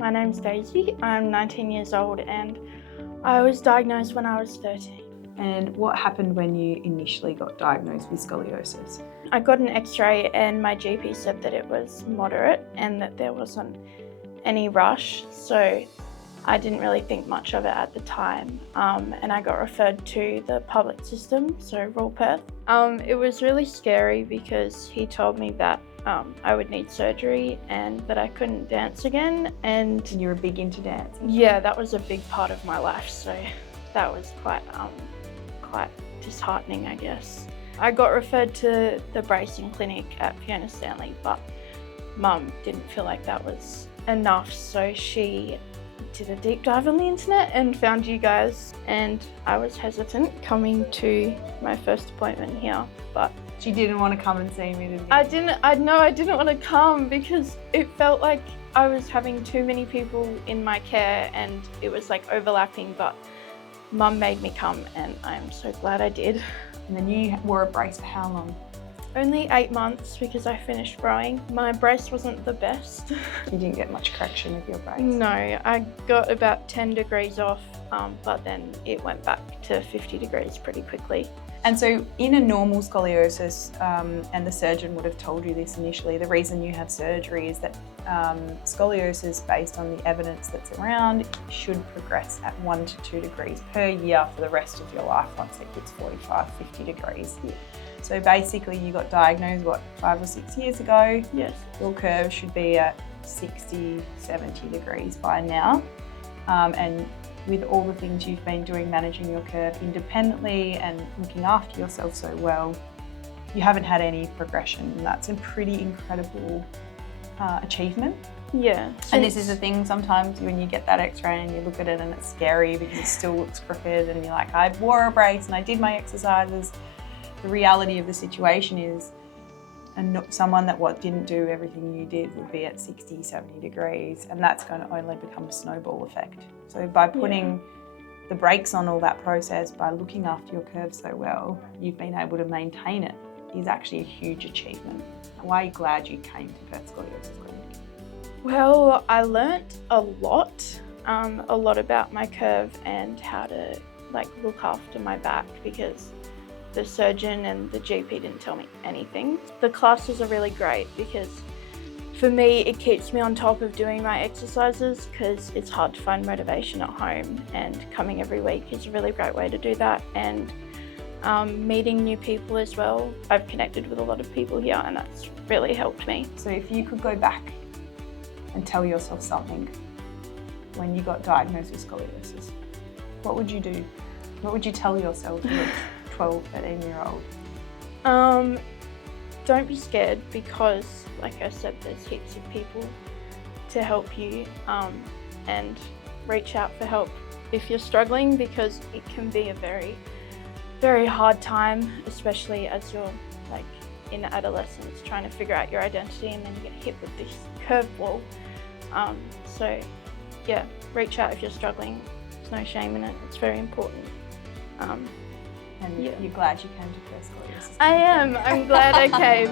My name's Daisy. I'm 19 years old and I was diagnosed when I was 13. And what happened when you initially got diagnosed with scoliosis? I got an x-ray and my GP said that it was moderate and that there wasn't any rush, so I didn't really think much of it at the time, and I got referred to the public system, so Royal Perth. It was really scary because he told me that I would need surgery and that I couldn't dance again. And you were big into dancing? Yeah, that was a big part of my life, so that was quite disheartening, I guess. I got referred to the bracing clinic at Fiona Stanley, but Mum didn't feel like that was enough, so she did a deep dive on the internet and found you guys, and I was hesitant coming to my first appointment here, but you didn't want to come and see me, did you? I didn't want to come because it felt like I was having too many people in my care and it was like overlapping, but Mum made me come and I'm so glad I did. And then you wore a brace for how long? Only 8 months because I finished growing. My brace wasn't the best. You didn't get much correction with your brace? No, I got about 10 degrees off, but then it went back to 50 degrees pretty quickly. And so in a normal scoliosis, and the surgeon would have told you this initially, the reason you have surgery is that scoliosis, based on the evidence that's around, should progress at 1 to 2 degrees per year for the rest of your life once it hits 45, 50 degrees. Yeah. So basically you got diagnosed, 5 or 6 years ago? Yes. Your curve should be at 60, 70 degrees by now. And with all the things you've been doing, managing your curve independently and looking after yourself so well, you haven't had any progression. And that's a pretty incredible achievement. Yeah. And this is the thing, sometimes when you get that x-ray and you look at it and it's scary because it still looks crooked and you're like, I wore a brace and I did my exercises. The reality of the situation is, and someone that didn't do everything you did would be at 60, 70 degrees, and that's going to only become a snowball effect. So by putting the brakes on all that process, by looking after your curve so well, you've been able to maintain it, is actually a huge achievement. Why are you glad you came to Perth Scoliosis Clinic? Well, I learnt a lot about my curve and how to look after my back, because the surgeon and the GP didn't tell me anything. The classes are really great because for me it keeps me on top of doing my exercises because it's hard to find motivation at home, and coming every week is a really great way to do that. And meeting new people as well. I've connected with a lot of people here and that's really helped me. So if you could go back and tell yourself something when you got diagnosed with scoliosis, what would you do? What would you tell yourself as a 12, 13-year-old? Don't be scared because, like I said, there's heaps of people to help you, and reach out for help if you're struggling, because it can be a very, very hard time, especially as you're in adolescence trying to figure out your identity and then you get hit with this curveball. So yeah, reach out if you're struggling. There's no shame in it, it's very important. And you're glad you came to Perth Scoliosis? I am. I'm glad I came.